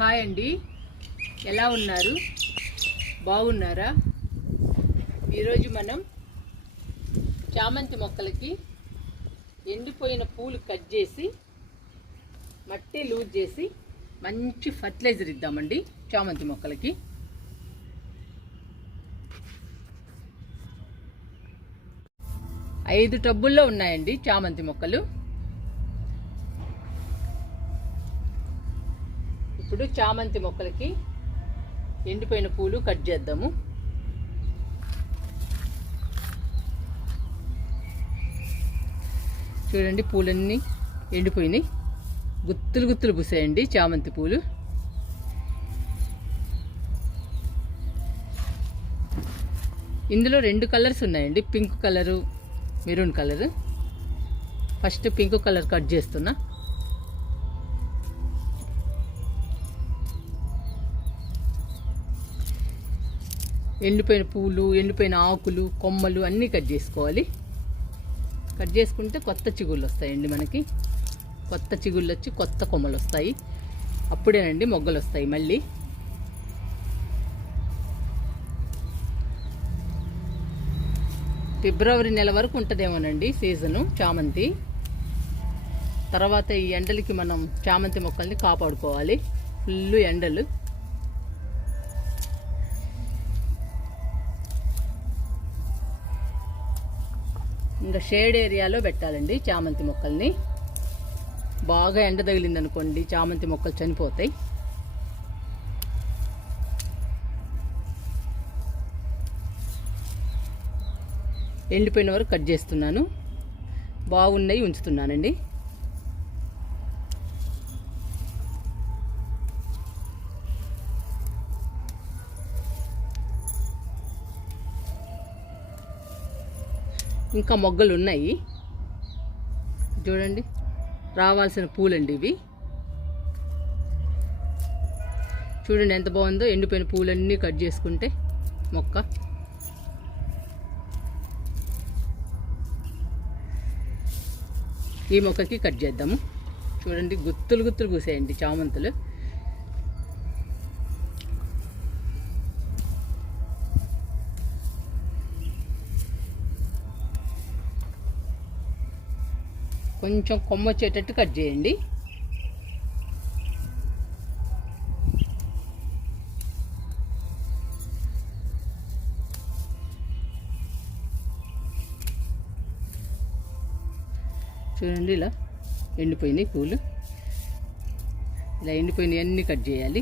Hi అండి. ఎలా ఉన్నారు? బాగున్నారా? ఈరోజు మనం చామంతి మొక్కలకి ఎండిపోయిన పూలు కట్ చేసి మట్టి లూజ్ చేసి మంచి ఫర్టిలైజర్ ఇద్దామండి చామంతి మొక్కలకి. ఐదు టబ్బుల్లో ఉన్నాయండి చామంతి మొక్కలు. ఇప్పుడు చామంతి మొక్కలకి ఎండిపోయిన పూలు కట్ చేద్దాము. చూడండి పూలన్నీ ఎండిపోయినాయి. గుత్తులు గుత్తులు పూసాయండి చామంతి పూలు. ఇందులో రెండు కలర్స్ ఉన్నాయండి. Pink colour maroon colour. First pink colour cut చేస్తున్నా. ఎండిపోయిన పూలు ఎండిపోయిన ఆకులు కొమ్మలు అన్నీ కట్ చేసుకోవాలి. కట్ చేసుకుంటే కొత్త చిగుళ్ళు వస్తాయండి మనకి. కొత్త చిగుళ్ళు వచ్చి కొత్త కొమ్మలు వస్తాయి. అప్పుడేనండి మొగ్గలు వస్తాయి మళ్ళీ. ఫిబ్రవరి నెల వరకు ఉంటుందేమోనండి సీజను చామంతి. తర్వాత ఈ ఎండలకి మనం చామంతి మొక్కల్ని కాపాడుకోవాలి. ఫుల్ ఎండలు. ఇంకా షేడ్ ఏరియాలో పెట్టాలండి చామంతి మొక్కల్ని. బాగా ఎండ తగిలిందనుకోండి చామంతి మొక్కలు చనిపోతాయి. ఎండిపోయిన వరకు కట్ చేస్తున్నాను. బాగున్నాయి ఉంచుతున్నానండి. ఇంకా మొగ్గలు ఉన్నాయి చూడండి రావాల్సిన పూలండి ఇవి. చూడండి ఎంత బాగుందో ఎండిపోయిన పూలన్నీ కట్ చేసుకుంటే మొక్క. ఈ మొక్కకి కట్ చేద్దాము. చూడండి గుత్తులు గుత్తులు కూసేయండి చామంతులు. కొంచెం కొమ్మ వచ్చేటట్టు కట్ చేయండి. చూడండి ఇలా ఎండిపోయినాయి పూలు. ఇలా ఎండిపోయినవి అన్నీ కట్ చేయాలి.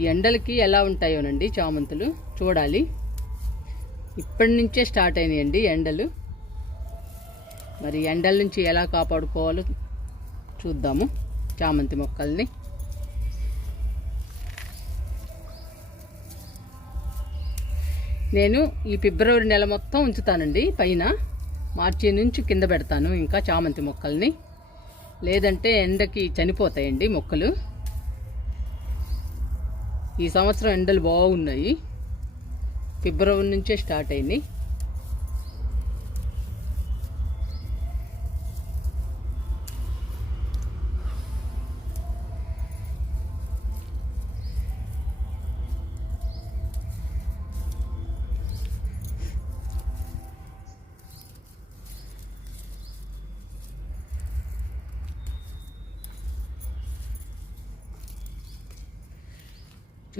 ఈ ఎండలకి ఎలా ఉంటాయోనండి చామంతులు? చూడాలి. ఇప్పటి నుంచే స్టార్ట్ అయినాయండి ఎండలు. మరి ఎండల నుంచి ఎలా కాపాడుకోవాలో చూద్దాము చామంతి మొక్కల్ని. నేను ఈ ఫిబ్రవరి నెల మొత్తం ఉంచుతానండి పైన. మార్చి నుంచి కింద పెడతాను ఇంకా చామంతి మొక్కల్ని. లేదంటే ఎండకి చనిపోతాయండి మొక్కలు. ఈ సంవత్సరం ఎండలు బాగున్నాయి. ఫిబ్రవరి నుంచే స్టార్ట్ అయినాయి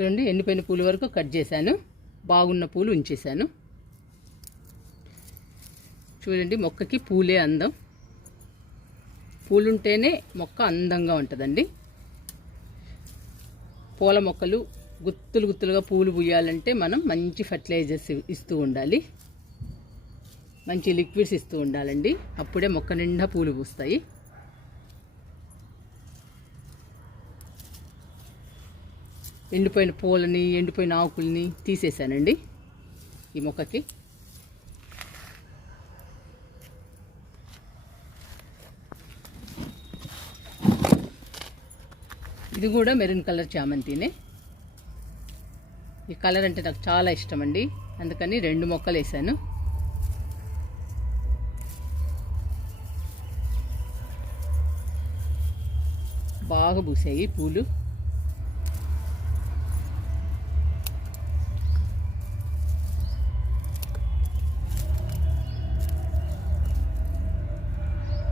చూడండి ఎండిపోయిన పూలు వరకు కట్ చేశాను. బాగున్న పూలు ఉంచేశాను. చూడండి మొక్కకి పూలే అందం. పూలుంటేనే మొక్క అందంగా ఉంటుందండి. పూల మొక్కలు గుత్తులు గుత్తులుగా పూలు పూయాలంటే మనం మంచి ఫర్టిలైజర్స్ ఇస్తూ ఉండాలి. మంచి లిక్విడ్స్ ఇస్తూ ఉండాలండి. అప్పుడే మొక్క నిండా పూలు పూస్తాయి. ఎండిపోయిన పూలని ఎండిపోయిన ఆకుల్ని తీసేసానండి ఈ మొక్కకి. ఇది కూడా మెరూన్ కలర్ చామంతినే. ఈ కలర్ అంటే నాకు చాలా ఇష్టం అండి అందుకని రెండు మొక్కలు వేసాను. బాగా పూసాయి పూలు.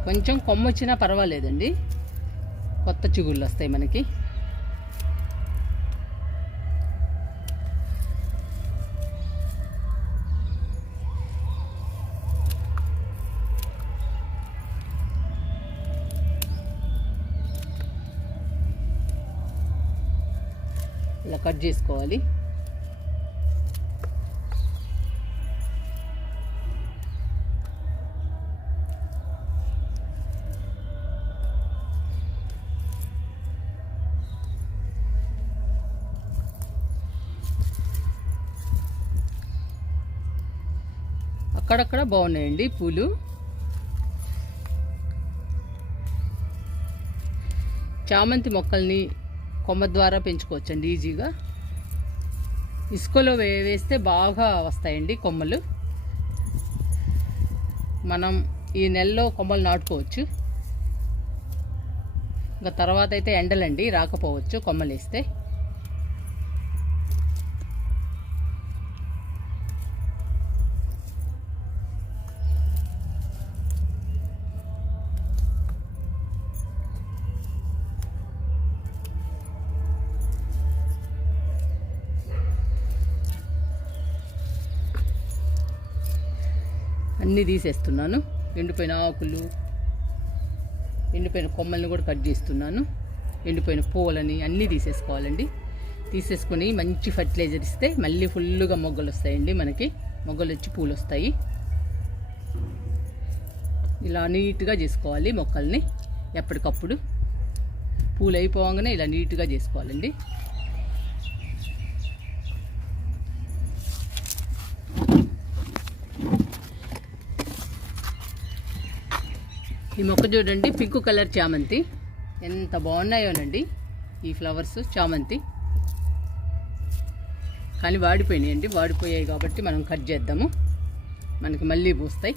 కొంచెం కొమ్మ వచ్చినా పర్వాలేదండి. కొత్త చిగుళ్ళు వస్తాయి మనకి. ఇలా కట్ చేసుకోవాలి. అక్కడక్కడ బాగున్నాయండి పూలు. చామంతి మొక్కల్ని కొమ్మ ద్వారా పెంచుకోవచ్చండి ఈజీగా. ఇసుకలో వే వేస్తే బాగా వస్తాయండి కొమ్మలు. మనం ఈ నెలలో కొమ్మలు నాటుకోవచ్చు. ఇంకా తర్వాత అయితే ఎండలండి రాకపోవచ్చు కొమ్మలు వేస్తే అన్నీ తీసేస్తున్నాను. ఎండిపోయిన ఆకులు ఎండిపోయిన కొమ్మల్ని కూడా కట్ చేస్తున్నాను. ఎండిపోయిన పూలని అన్నీ తీసేసుకోవాలండి. తీసేసుకొని మంచి ఫర్టిలైజర్ ఇస్తే మళ్ళీ ఫుల్గా మొగ్గలు వస్తాయండి మనకి. మొగ్గలు వచ్చి పూలు వస్తాయి. ఇలా నీట్గా చేసుకోవాలి మొక్కల్ని ఎప్పటికప్పుడు. పూలు అయిపోగానే ఇలా నీట్గా చేసుకోవాలండి. ఈ మొక్క చూడండి పింక్ కలర్ చామంతి. ఎంత బాగున్నాయోనండి ఈ ఫ్లవర్స్ చామంతి. కానీ వాడిపోయినాయండి వాడిపోయాయి కాబట్టి మనం కట్ చేద్దాము. మనకి మళ్ళీ పూస్తాయి.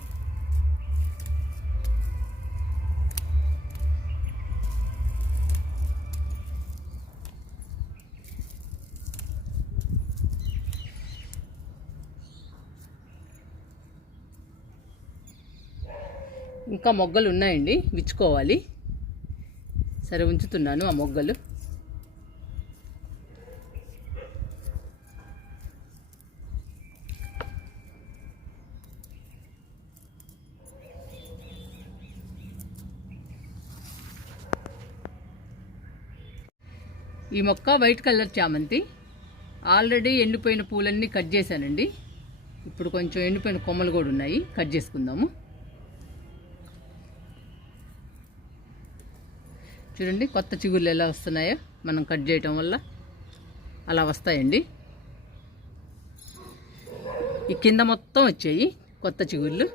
ఇంకా మొగ్గలు ఉన్నాయండి విచ్చుకోవాలి. సరే ఉంచుతున్నాను ఆ మొగ్గలు. ఈ మొక్క వైట్ కలర్ చామంతి. ఆల్రెడీ ఎండిపోయిన పూలన్నీ కట్ చేశానండి. ఇప్పుడు కొంచెం ఎండిపోయిన కొమ్మలు కూడా ఉన్నాయి కట్ చేసుకుందాము. చూడండి కొత్త చిగుళ్ళు ఎలా వస్తున్నాయో మనం కట్ చేయటం వల్ల అలా వస్తాయండి. ఈ కింద మొత్తం వచ్చాయి కొత్త చిగుళ్ళు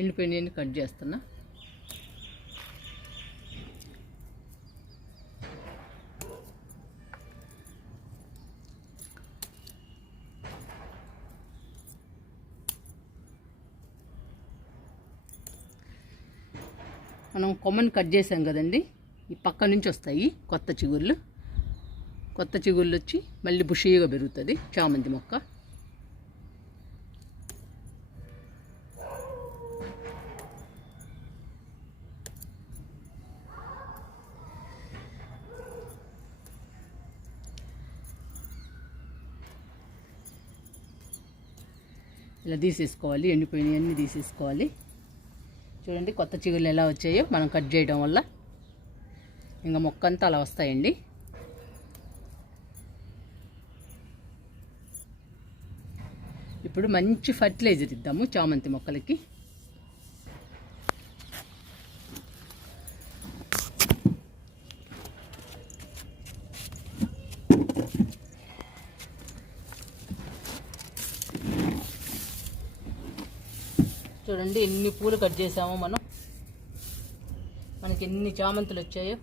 ఎండిపోయిన కట్ చేస్తున్నా. మనం కొమ్మని కట్ చేసాం కదండి. ఈ పక్క నుంచి వస్తాయి కొత్త చిగుళ్ళు. కొత్త చిగుళ్ళు వచ్చి మళ్ళీ బుషీగా పెరుగుతుంది చామంతి మొక్క. ఇలా తీసేసుకోవాలి ఎండిపోయినవి అన్నీ తీసేసుకోవాలి. చూడండి కొత్త చిగుళ్ళు ఎలా వచ్చాయో మనం కట్ చేయడం వల్ల. ఇంకా మొక్క అంతా అలా వస్తాయండి. ఇప్పుడు మంచి ఫర్టిలైజర్ ఇద్దాము చామంతి మొక్కలకి. చూడండి ఎన్ని పూలు కట్ చేసామో మనం. మనకి ఎన్ని చామంతులు వచ్చాయో.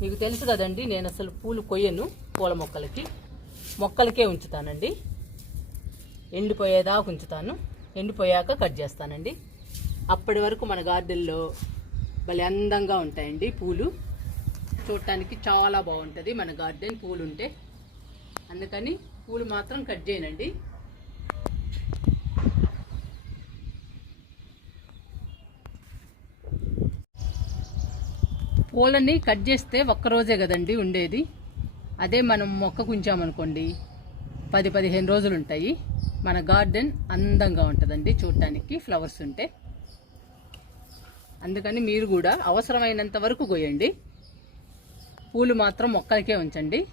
మీకు తెలుసు కదండి నేను అసలు పూలు కొయ్యను పూల మొక్కలకి. మొక్కలకే ఉంచుతానండి. ఎండిపోయేదాకా ఉంచుతాను. ఎండిపోయాక కట్ చేస్తానండి. అప్పటి వరకు మన గార్డెన్లో భలే అందంగా ఉంటాయండి పూలు. చూడటానికి చాలా బాగుంటుంది మన గార్డెన్ పూలు ఉంటే అందుకని పూలు మాత్రం కట్ చేయనండి. పూలని కట్ చేస్తే ఒక్కరోజే కదండి ఉండేది. అదే మనం మొక్క కుంచామనుకోండి పది పదిహేను రోజులు ఉంటాయి. మన గార్డెన్ అందంగా ఉంటుందండి చూడటానికి ఫ్లవర్స్ ఉంటే. అందుకని మీరు కూడా అవసరమైనంత వరకు కోయండి. పూలు మాత్రం మొక్కలకే ఉంచండి.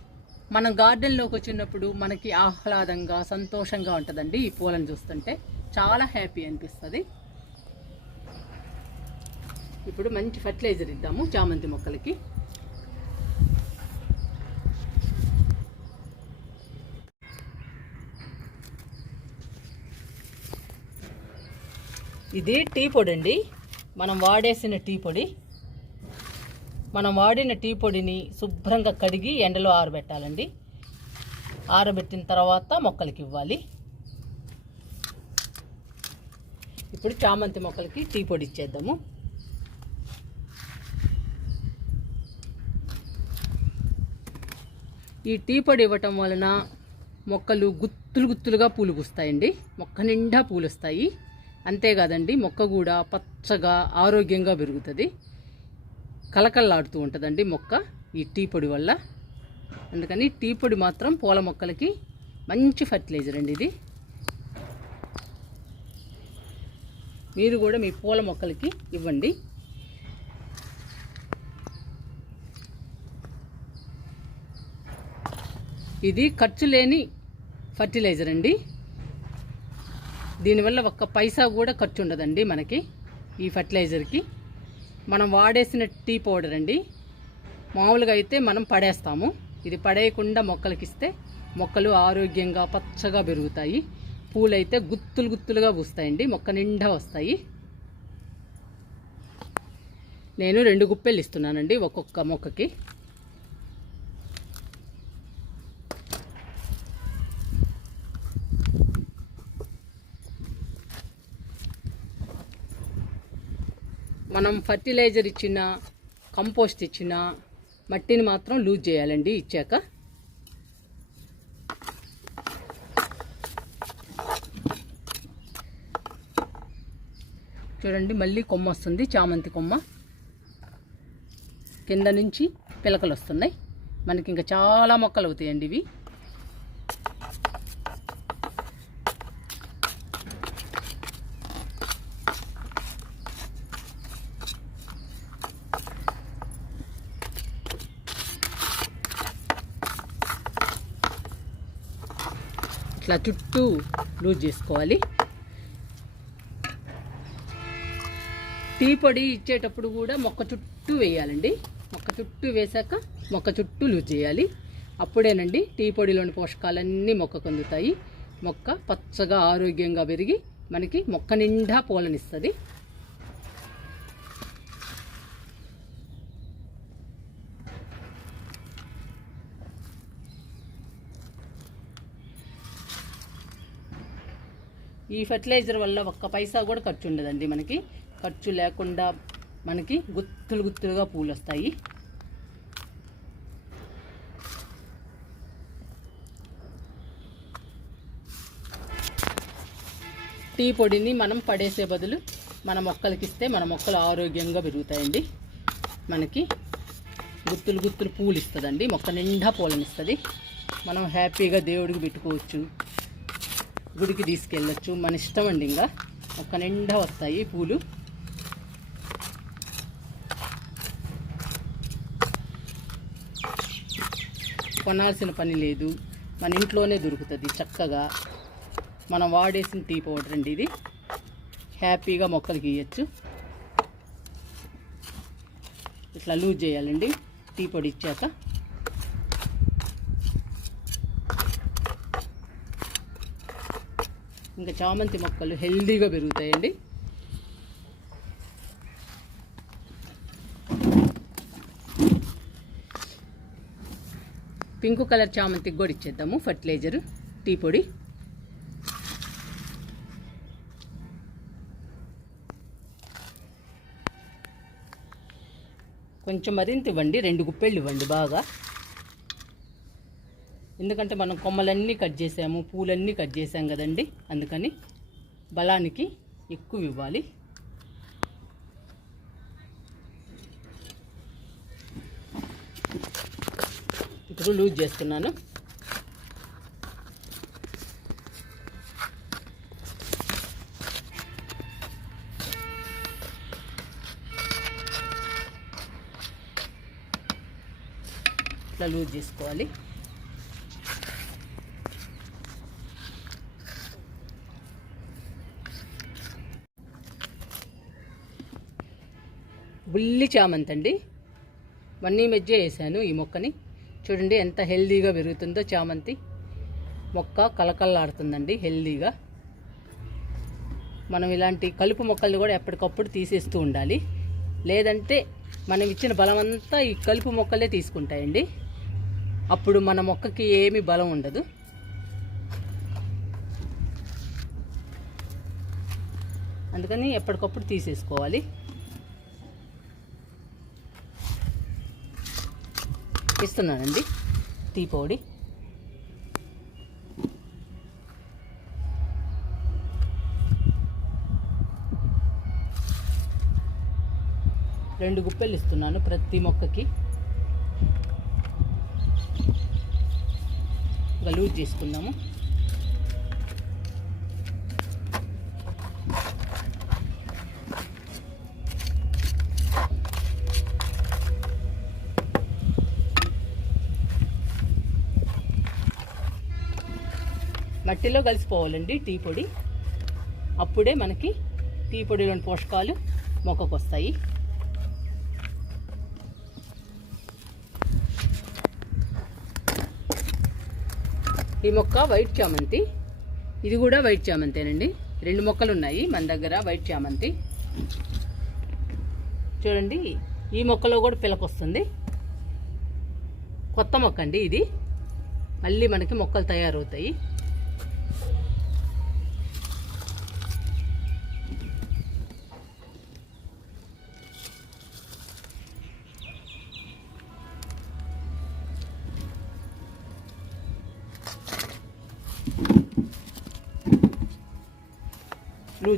మనం గార్డెన్లోకి వచ్చినప్పుడు మనకి ఆహ్లాదంగా సంతోషంగా ఉంటుందండి ఈ పూలను చూస్తుంటే. చాలా హ్యాపీ అనిపిస్తుంది. ఇప్పుడు మంచి ఫర్టిలైజర్ ఇద్దాము చామంతి మొక్కలకి. ఇది టీ పొడి అండి మనం వాడేసిన టీ పొడి. మనం వాడిన టీ పొడిని శుభ్రంగా కడిగి ఎండలో ఆరబెట్టాలండి. ఆరబెట్టిన తర్వాత మొక్కలకి ఇవ్వాలి. ఇప్పుడు చామంతి మొక్కలకి టీ పొడి ఇచ్చేద్దాము. ఈ టీ పొడి ఇవ్వటం వలన మొక్కలు గుత్తులు గుత్తులుగా పూలు పూస్తాయండి. మొక్క నిండా పూలు వస్తాయి. అంతేకాదండి మొక్క కూడా పచ్చగా ఆరోగ్యంగా పెరుగుతుంది. కలకల్లాడుతూ ఉంటుందండి మొక్క ఈ టీ పొడి వల్ల. అందుకని టీ పొడి మాత్రం పూల మొక్కలకి మంచి ఫర్టిలైజర్ అండి ఇది. మీరు కూడా మీ పూల మొక్కలకి ఇవ్వండి. ఇది ఖర్చు లేని ఫర్టిలైజర్ అండి. దీనివల్ల ఒక్క పైసా కూడా ఖర్చు ఉండదండి మనకి ఈ ఫర్టిలైజర్కి మనం వాడేసిన టీ పౌడర్ అండి. మామూలుగా అయితే మనం పడేస్తాము. ఇది పడేయకుండా మొక్కలకి ఇస్తే మొక్కలు ఆరోగ్యంగా పచ్చగా పెరుగుతాయి. పూలైతే గుత్తులు గుత్తులుగా పూస్తాయండి. మొక్క నిండా వస్తాయి. నేను రెండు గుప్పెలు ఇస్తున్నానండి ఒక్కొక్క మొక్కకి. మనం ఫర్టిలైజర్ ఇచ్చిన కంపోస్ట్ ఇచ్చిన మట్టిని మాత్రం లూజ్ చేయాలండి ఇచ్చాక. చూడండి మళ్ళీ కొమ్మ వస్తుంది చామంతి కొమ్మ. కింద నుంచి పిలకలు వస్తున్నాయి. మనకి ఇంకా చాలా మొక్కలు అవుతాయండి ఇవి. ఇట్లా చుట్టూ లూజ్ చేసుకోవాలి. టీ పొడి ఇచ్చేటప్పుడు కూడా మొక్క చుట్టూ వేయాలండి. మొక్క చుట్టూ వేశాక మొక్క చుట్టూ లూజ్ చేయాలి. అప్పుడేనండి టీ పొడిలోని పోషకాలన్నీ మొక్కకు అందుతాయి. మొక్క పచ్చగా ఆరోగ్యంగా పెరిగి మనకి మొక్క నిండా పూలనిస్తుంది. ఈ ఫెర్టిలైజర్ వల్ల ఒక్క పైసా కూడా ఖర్చు ఉండదండి మనకి. ఖర్చు లేకుండా మనకి గుత్తులు గుత్తులుగా పూలు వస్తాయి టీ పొడిని మనం పడేసే బదులు మన మొక్కలకి ఇస్తే మన మొక్కలు ఆరోగ్యంగా పెరుగుతాయండి. మనకి గుత్తులు గుత్తులు పూలు ఇస్తుందండి. మొక్క నిండా పూలనిస్తుంది. మనం హ్యాపీగా దేవుడికి పెట్టుకోవచ్చు. గుడికి తీసుకెళ్ళచ్చు. మన ఇష్టం అండి ఇంకా. ఒక నిండా వస్తాయి పూలు. కొనాల్సిన పని లేదు. మన ఇంట్లోనే దొరుకుతుంది చక్కగా. మనం వాడేసిన టీ పౌడర్ అండి ఇది. హ్యాపీగా మొక్కలు గీయచ్చు ఇట్లా లూజ్ చేయాలండి. టీ పొడి ఇచ్చాక. ఇంకా చామంతి మొక్కలు హెల్దీగా పెరుగుతాయండి. పింక్ కలర్ చామంతికి కూడా ఇచ్చేద్దాము ఫర్టిలైజర్ టీ పొడి. కొంచెం మరింత ఇవ్వండి రెండు గుప్పెళ్ళు ఇవ్వండి బాగా. ఎందుకంటే మనం కొమ్మలన్నీ కట్ చేసాము పూలన్నీ కట్ చేసాం కదండి. అందుకని బలానికి ఎక్కువ ఇవ్వాలి. ఇప్పుడు లూజ్ చేస్తున్నాను. ఇట్లా లూజ్ చేసుకోవాలి. బుల్లి చామంతి అండి. వన్నీ మధ్య వేసాను ఈ మొక్కని. చూడండి ఎంత హెల్దీగా పెరుగుతుందో చామంతి. మొక్క కలకల్లాడుతుందండి హెల్దీగా. మనం ఇలాంటి కలుపు మొక్కల్ని కూడా ఎప్పటికప్పుడు తీసేస్తూ ఉండాలి. లేదంటే మనం ఇచ్చిన బలం అంతా ఈ కలుపు మొక్కలే తీసుకుంటాయండి. అప్పుడు మన మొక్కకి ఏమి బలం ఉండదు. అందుకని ఎప్పటికప్పుడు తీసేసుకోవాలి. ఇస్తున్నానండి టీ పొడి రెండు గుప్పెలు ఇస్తున్నాను ప్రతి మొక్కకి. గలూజ్ లూజ్ చేసుకుందాము. మట్టిలో కలిసిపోవాలండి టీ పొడి. అప్పుడే మనకి టీ పొడిలోని పోషకాలు మొక్కకు వస్తాయి ఈ మొక్క వైట్ చామంతి. ఇది కూడా వైట్ చామంతేనండి. రెండు మొక్కలు ఉన్నాయి మన దగ్గర వైట్ చామంతి. చూడండి ఈ మొక్కలో కూడా పిలకొస్తుంది. కొత్త మొక్క అండి ఇది. మళ్ళీ మనకి మొక్కలు తయారవుతాయి.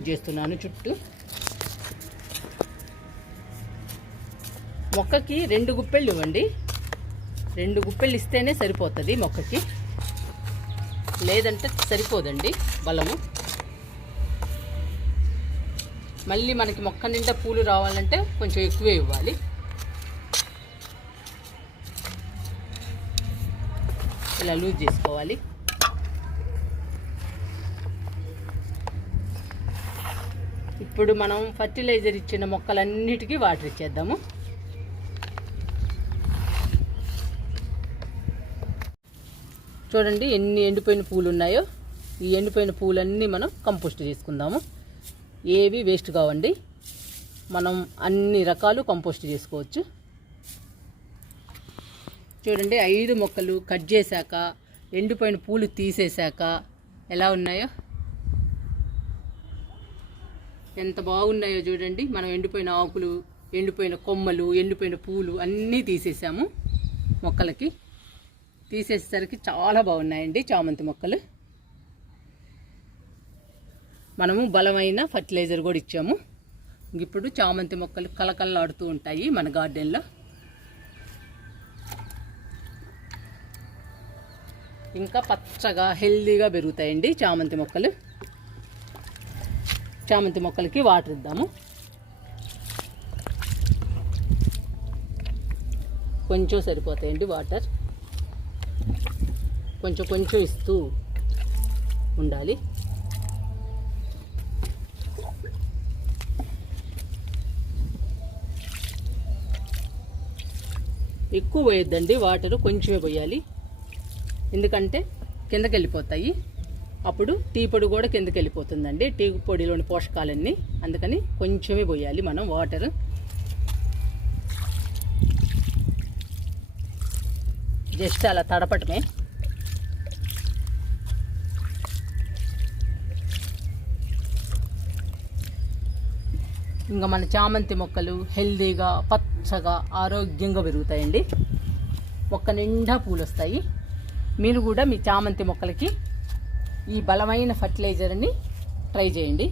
యూజ్ చేస్తున్నాను చుట్టూ. మొక్కకి రెండు గుప్పెళ్ళు ఇవ్వండి. రెండు గుప్పెళ్ళు ఇస్తేనే సరిపోతుంది మొక్కకి. లేదంటే సరిపోదండి బలము. మళ్ళీ మనకి మొక్క నిండా పూలు రావాలంటే కొంచెం ఎక్కువే ఇవ్వాలి. ఇలా లూజ్ చేసుకోవాలి. ఇప్పుడు మనం ఫర్టిలైజర్ ఇచ్చిన మొక్కలన్నిటికీ వాటర్ ఇచ్చేద్దాము. చూడండి ఎన్ని ఎండిపోయిన పూలు ఉన్నాయో ఈ ఎండిపోయిన పూలన్నీ మనం కంపోస్ట్ చేసుకుందాము. ఏవి వేస్ట్ కావండి. మనం అన్ని రకాలు కంపోస్ట్ చేసుకోవచ్చు. చూడండి ఐదు మొక్కలు కట్ చేశాక ఎండిపోయిన పూలు తీసేశాక ఎలా ఉన్నాయో. ఎంత బాగున్నాయో చూడండి. మనం ఎండిపోయిన ఆకులు ఎండిపోయిన కొమ్మలు ఎండిపోయిన పూలు అన్నీ తీసేసాము మొక్కలకి. తీసేసరికి చాలా బాగున్నాయండి చామంతి మొక్కలు. మనము బలమైన ఫర్టిలైజర్ కూడా ఇచ్చాము. ఇప్పుడు చామంతి మొక్కలు కలకల్లాడుతూ ఉంటాయి మన గార్డెన్లో. ఇంకా పచ్చగా హెల్దీగా పెరుగుతాయండి చామంతి మొక్కలు. చామంతి మొక్కలకి వాటర్ ఇద్దాము కొంచెం సరిపోతాయండి వాటర్. కొంచెం కొంచెం ఇస్తూ ఉండాలి. ఎక్కువ పోయొద్దండి వాటర్ కొంచెమే పోయాలి. ఎందుకంటే కిందకి వెళ్ళిపోతాయి అప్పుడు టీ పొడి కూడా కిందకి వెళ్ళిపోతుందండి. టీ పొడిలోని పోషకాలన్నీ అందుకని కొంచెమే పోయాలి మనం వాటర్. జస్ట్ అలా తడపటమే. ఇంకా మన చామంతి మొక్కలు హెల్దీగా పచ్చగా ఆరోగ్యంగా పెరుగుతాయండి. మొక్క నిండా పూలు వస్తాయి మీరు కూడా మీ చామంతి మొక్కలకి ఈ బలమైన ఫర్టిలైజర్ని ట్రై చేయండి.